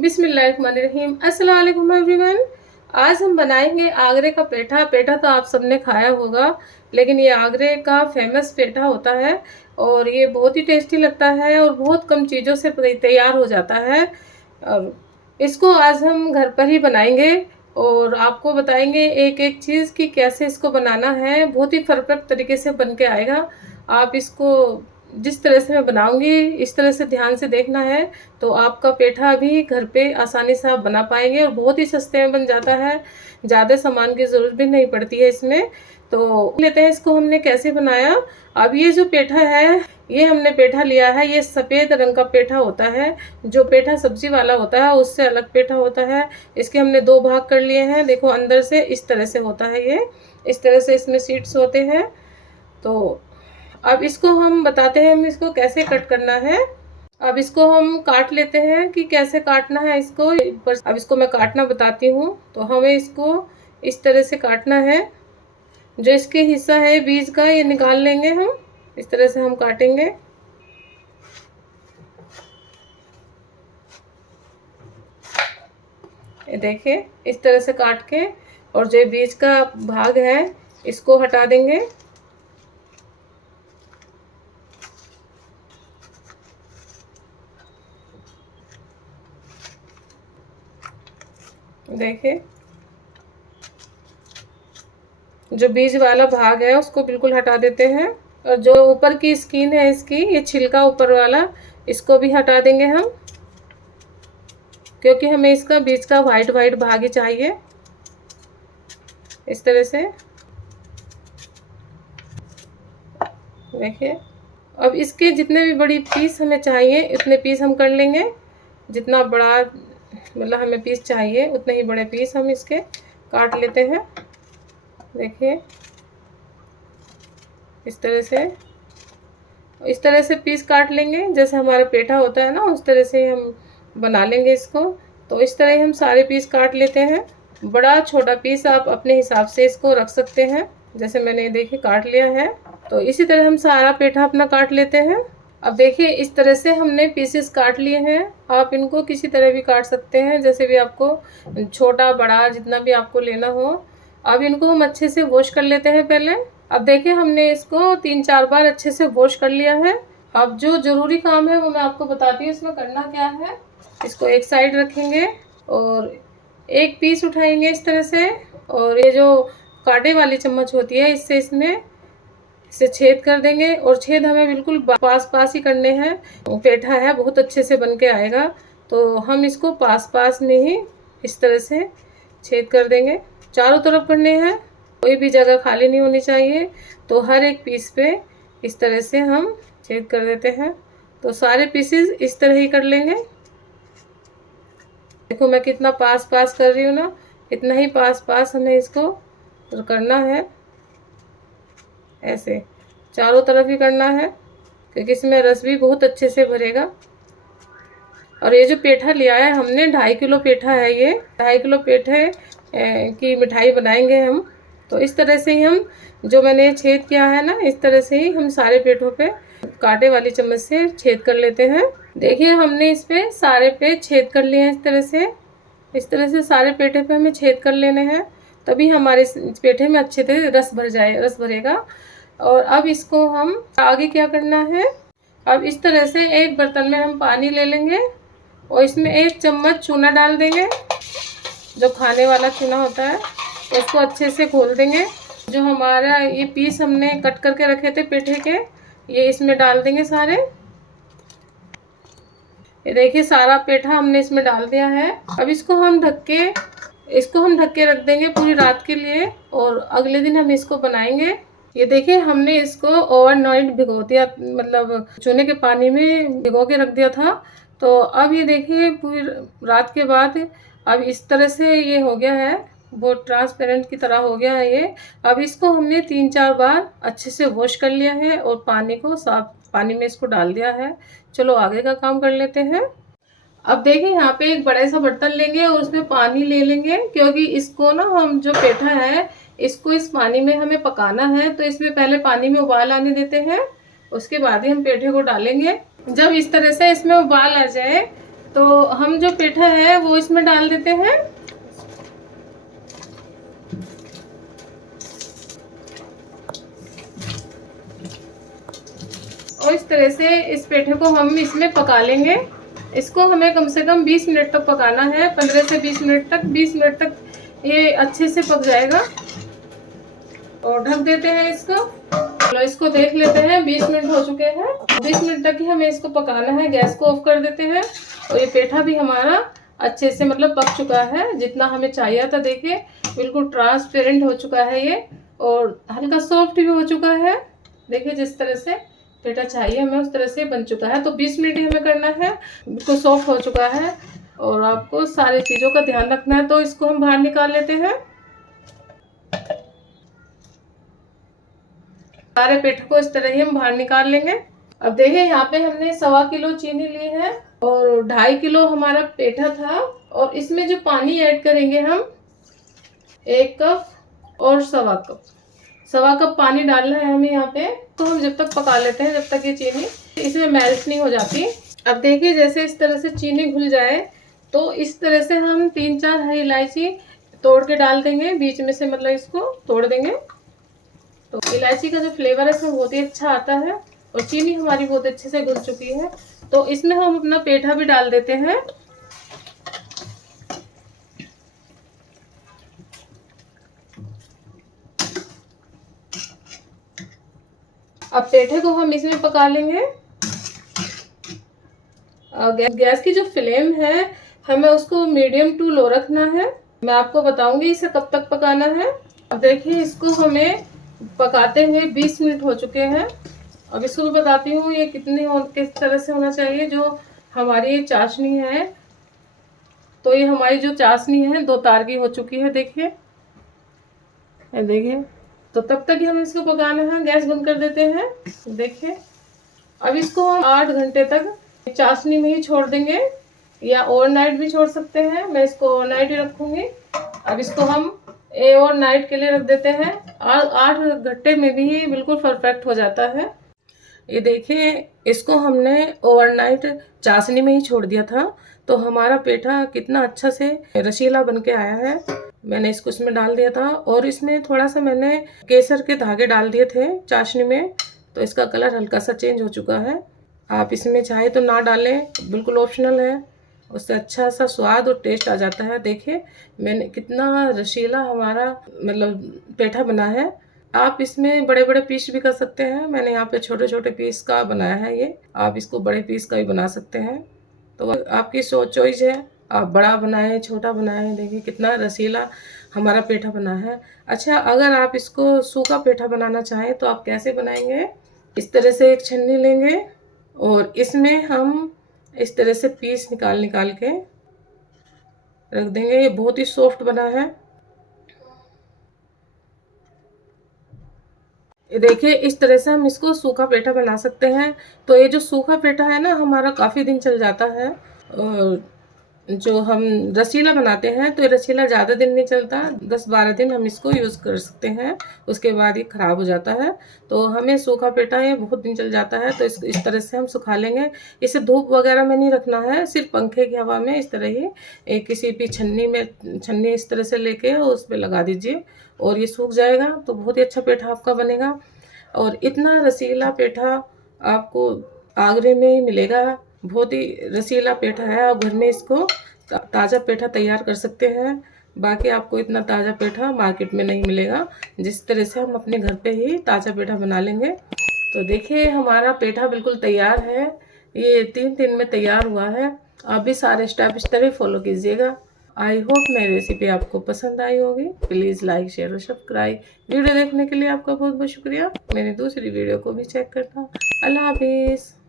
बिस्मिल्लाहिर्रहमानिर्रहीम। अस्सलाम वालेकुम एवरीवन। आज हम बनाएंगे आगरे का पेठा। पेठा तो आप सबने खाया होगा, लेकिन ये आगरे का फेमस पेठा होता है और ये बहुत ही टेस्टी लगता है और बहुत कम चीज़ों से तैयार हो जाता है। और इसको आज हम घर पर ही बनाएंगे और आपको बताएंगे एक एक चीज़ कि कैसे इसको बनाना है। बहुत ही परफेक्ट तरीके से बन के आएगा। आप इसको जिस तरह से मैं बनाऊंगी इस तरह से ध्यान से देखना है, तो आपका पेठा भी घर पे आसानी से आप बना पाएंगे और बहुत ही सस्ते में बन जाता है। ज़्यादा सामान की ज़रूरत भी नहीं पड़ती है इसमें। तो लेते हैं इसको हमने कैसे बनाया। अब ये जो पेठा है, ये हमने पेठा लिया है, ये सफ़ेद रंग का पेठा होता है। जो पेठा सब्जी वाला होता है उससे अलग पेठा होता है। इसके हमने दो भाग कर लिए हैं। देखो अंदर से इस तरह से होता है, ये इस तरह से इसमें सीड्स होते हैं। तो अब इसको हम बताते हैं हम इसको कैसे कट करना है। अब इसको हम काट लेते हैं कि कैसे काटना है इसको। अब इसको मैं काटना बताती हूँ। तो हमें इसको इस तरह से काटना है। जो इसके हिस्सा है बीज का, ये निकाल लेंगे हम। इस तरह से हम काटेंगे। ये देखिए इस तरह से काट के, और जो बीज का भाग है इसको हटा देंगे। देखिए जो बीज वाला भाग है उसको बिल्कुल हटा देते हैं, और जो ऊपर की स्किन है इसकी, ये छिलका ऊपर वाला, इसको भी हटा देंगे हम, क्योंकि हमें इसका बीज का वाइट वाइट भाग ही चाहिए। इस तरह से देखिए। अब इसके जितने भी बड़ी पीस हमें चाहिए उतने पीस हम कर लेंगे। जितना बड़ा मतलब हमें पीस चाहिए उतने ही बड़े पीस हम इसके काट लेते हैं। देखिए इस तरह से पीस काट लेंगे। जैसे हमारा पेठा होता है ना, उस तरह से हम बना लेंगे इसको। तो इस तरह ही हम सारे पीस काट लेते हैं। बड़ा छोटा पीस आप अपने हिसाब से इसको रख सकते हैं। जैसे मैंने देखिए काट लिया है। तो इसी तरह हम सारा पेठा अपना काट लेते हैं। अब देखिए इस तरह से हमने पीसेस काट लिए हैं। आप इनको किसी तरह भी काट सकते हैं, जैसे भी आपको छोटा बड़ा जितना भी आपको लेना हो। अब इनको हम अच्छे से वॉश कर लेते हैं पहले। अब देखिए हमने इसको 3-4 बार अच्छे से वॉश कर लिया है। अब जो ज़रूरी काम है वो मैं आपको बताती हूँ इसमें करना क्या है। इसको एक साइड रखेंगे और एक पीस उठाएंगे इस तरह से, और ये जो कांटे वाली चम्मच होती है इससे इसे छेद कर देंगे। और छेद हमें बिल्कुल पास पास ही करने हैं। पेठा है बहुत अच्छे से बन के आएगा, तो हम इसको पास पास में ही इस तरह से छेद कर देंगे। चारों तरफ करने हैं, कोई भी जगह खाली नहीं होनी चाहिए। तो हर एक पीस पे इस तरह से हम छेद कर देते हैं। तो सारे पीसेस इस तरह ही कर लेंगे। देखो मैं कितना पास पास कर रही हूँ ना, इतना ही पास पास हमें इसको करना है। ऐसे चारों तरफ ही करना है, क्योंकि इसमें रस भी बहुत अच्छे से भरेगा। और ये जो पेठा लिया है हमने 2.5 किलो पेठा है। ये 2.5 किलो पेठे की मिठाई बनाएंगे हम। तो इस तरह से ही हम, जो मैंने छेद किया है ना, इस तरह से ही हम सारे पेठों पे कांटे वाली चम्मच से छेद कर लेते हैं। देखिए हमने इस पे सारे पे छेद कर लिए हैं। इस तरह से सारे पेठे पे हमें छेद कर लेने हैं, तभी हमारे इस पेठे में अच्छे से रस भरेगा। और अब इसको हम आगे क्या करना है। अब इस तरह से एक बर्तन में हम पानी ले लेंगे और इसमें 1 चम्मच चूना डाल देंगे, जो खाने वाला चूना होता है। इसको अच्छे से घोल देंगे। जो हमारा ये पीस हमने कट करके रखे थे पेठे के, ये इसमें डाल देंगे सारे। ये देखिए सारा पेठा हमने इसमें डाल दिया है। अब इसको हम ढक के रख देंगे पूरी रात के लिए, और अगले दिन हम इसको बनाएंगे। ये देखिए हमने इसको ओवरनाइट भिगो दिया, मतलब चूने के पानी में भिगो के रख दिया था। तो अब ये देखिए पूरी रात के बाद अब इस तरह से ये हो गया है, बहुत ट्रांसपेरेंट की तरह हो गया है ये। अब इसको हमने 3-4 बार अच्छे से वॉश कर लिया है और साफ पानी में इसको डाल दिया है। चलो आगे का काम कर लेते हैं। अब देखिए यहाँ पे एक बड़ा सा बर्तन लेंगे और उसमें पानी ले लेंगे, क्योंकि इसको ना हम जो पेठा है इसको इस पानी में हमें पकाना है। तो इसमें पहले पानी में उबाल आने देते हैं, उसके बाद ही हम पेठे को डालेंगे। जब इस तरह से इसमें उबाल आ जाए तो हम जो पेठा है वो इसमें डाल देते हैं। और इस तरह से इस पेठे को हम इसमें पका लेंगे। इसको हमें कम से कम 20 मिनट तक पकाना है, 15 से 20 मिनट तक। 20 मिनट तक ये अच्छे से पक जाएगा। और ढक देते हैं इसको। चलो इसको देख लेते हैं, 20 मिनट हो चुके हैं। 20 मिनट तक ही हमें इसको पकाना है। गैस को ऑफ कर देते हैं। और ये पेठा भी हमारा अच्छे से मतलब पक चुका है, जितना हमें चाहिए था। देखिए बिल्कुल ट्रांसपेरेंट हो चुका है ये, और हल्का सॉफ्ट भी हो चुका है। देखिए जिस तरह से पेठा चाहिए हमें उस तरह से बन चुका है। तो 20 मिनट ही हमें करना है। बिल्कुल सॉफ्ट हो चुका है, और आपको सारी चीज़ों का ध्यान रखना है। तो इसको हम बाहर निकाल लेते हैं। सारे पेठे को इस तरह ही हम बाहर निकाल लेंगे। अब देखिए यहाँ पे हमने 1.25 किलो चीनी ली है, और 2.5 किलो हमारा पेठा था। और इसमें जो पानी ऐड करेंगे हम 1 कप और 1.25 कप पानी डालना है हमें यहाँ पे। तो हम जब तक पका लेते हैं, जब तक ये चीनी इसमें मेल्ट नहीं हो जाती। अब देखिए जैसे इस तरह से चीनी घुल जाए, तो इस तरह से हम 3-4 हरी इलायची तोड़ के डाल देंगे बीच में से, मतलब इसको तोड़ देंगे। तो इलायची का जो फ्लेवर है इसमें बहुत ही अच्छा आता है। और चीनी हमारी बहुत अच्छे से घुल चुकी है। तो इसमें हम अपना पेठा भी डाल देते हैं। अब पेठे को हम इसमें पका लेंगे। गैस की जो फ्लेम है हमें उसको मीडियम टू लो रखना है। मैं आपको बताऊंगी इसे कब तक पकाना है। अब देखिए इसको हमें पकाते हुए 20 मिनट हो चुके हैं। अब इसको भी बताती हूँ ये किस तरह से होना चाहिए। जो हमारी ये चाशनी है, तो ये हमारी जो चाशनी है 2 तार की हो चुकी है। देखिए देखिए, तो तब तक ही हम इसको पकाना है। गैस बंद कर देते हैं। देखिए अब इसको हम 8 घंटे तक चाशनी में ही छोड़ देंगे, या ओवरनाइट भी छोड़ सकते हैं। मैं इसको ओवरनाइट ही रखूंगी। अब इसको हम ओवरनाइट के लिए रख देते हैं। 8 घंटे में भी बिल्कुल परफेक्ट हो जाता है। ये देखिए इसको हमने ओवरनाइट चाशनी में ही छोड़ दिया था, तो हमारा पेठा कितना अच्छा से रसीला बन के आया है। मैंने इसको इसमें डाल दिया था, और इसमें थोड़ा सा मैंने केसर के धागे डाल दिए थे चाशनी में, तो इसका कलर हल्का सा चेंज हो चुका है। आप इसमें चाहे तो ना डालें, बिल्कुल ऑप्शनल है। उससे अच्छा सा स्वाद और टेस्ट आ जाता है। देखिए मैंने कितना रसीला हमारा मतलब पेठा बना है। आप इसमें बड़े बड़े पीस भी कर सकते हैं। मैंने यहाँ पे छोटे छोटे पीस का बनाया है ये। आप इसको बड़े पीस का भी बना सकते हैं, तो आपकी चॉइस है। आप बड़ा बनाएं छोटा बनाएं। देखिए कितना रसीला हमारा पेठा बना है। अच्छा, अगर आप इसको सूखा पेठा बनाना चाहें तो आप कैसे बनाएंगे। इस तरह से एक छन्नी लेंगे, और इसमें हम इस तरह से पीस निकाल के रख देंगे। ये बहुत ही सॉफ्ट बना है। देखिए इस तरह से हम इसको सूखा पेठा बना सकते हैं। तो ये जो सूखा पेठा है ना हमारा काफ़ी दिन चल जाता है। और जो हम रसीला बनाते हैं तो ये रसीला ज़्यादा दिन नहीं चलता, 10-12 दिन हम इसको यूज़ कर सकते हैं। उसके बाद ये ख़राब हो जाता है। तो हमें सूखा पेठा ये बहुत दिन चल जाता है। तो इस तरह से हम सुखा लेंगे। इसे धूप वगैरह में नहीं रखना है, सिर्फ पंखे की हवा में इस तरह ही किसी भी छन्नी इस तरह से लेके उस पर लगा दीजिए, और ये सूख जाएगा। तो बहुत ही अच्छा पेठा आपका बनेगा। और इतना रसीला पेठा आपको आगरे में ही मिलेगा। बहुत ही रसीला पेठा है। आप घर में इसको ताज़ा पेठा तैयार कर सकते हैं। बाकी आपको इतना ताज़ा पेठा मार्केट में नहीं मिलेगा, जिस तरह से हम अपने घर पे ही ताज़ा पेठा बना लेंगे। तो देखिए हमारा पेठा बिल्कुल तैयार है। ये 3 दिन में तैयार हुआ है। आप भी सारे स्टेप इस तरह फॉलो कीजिएगा। आई होप मेरी रेसिपी आपको पसंद आई होगी। प्लीज़ लाइक शेयर और सब्सक्राइब। वीडियो देखने के लिए आपका बहुत बहुत शुक्रिया। मेरी दूसरी वीडियो को भी चेक करना। अल्लाह हाफिज़।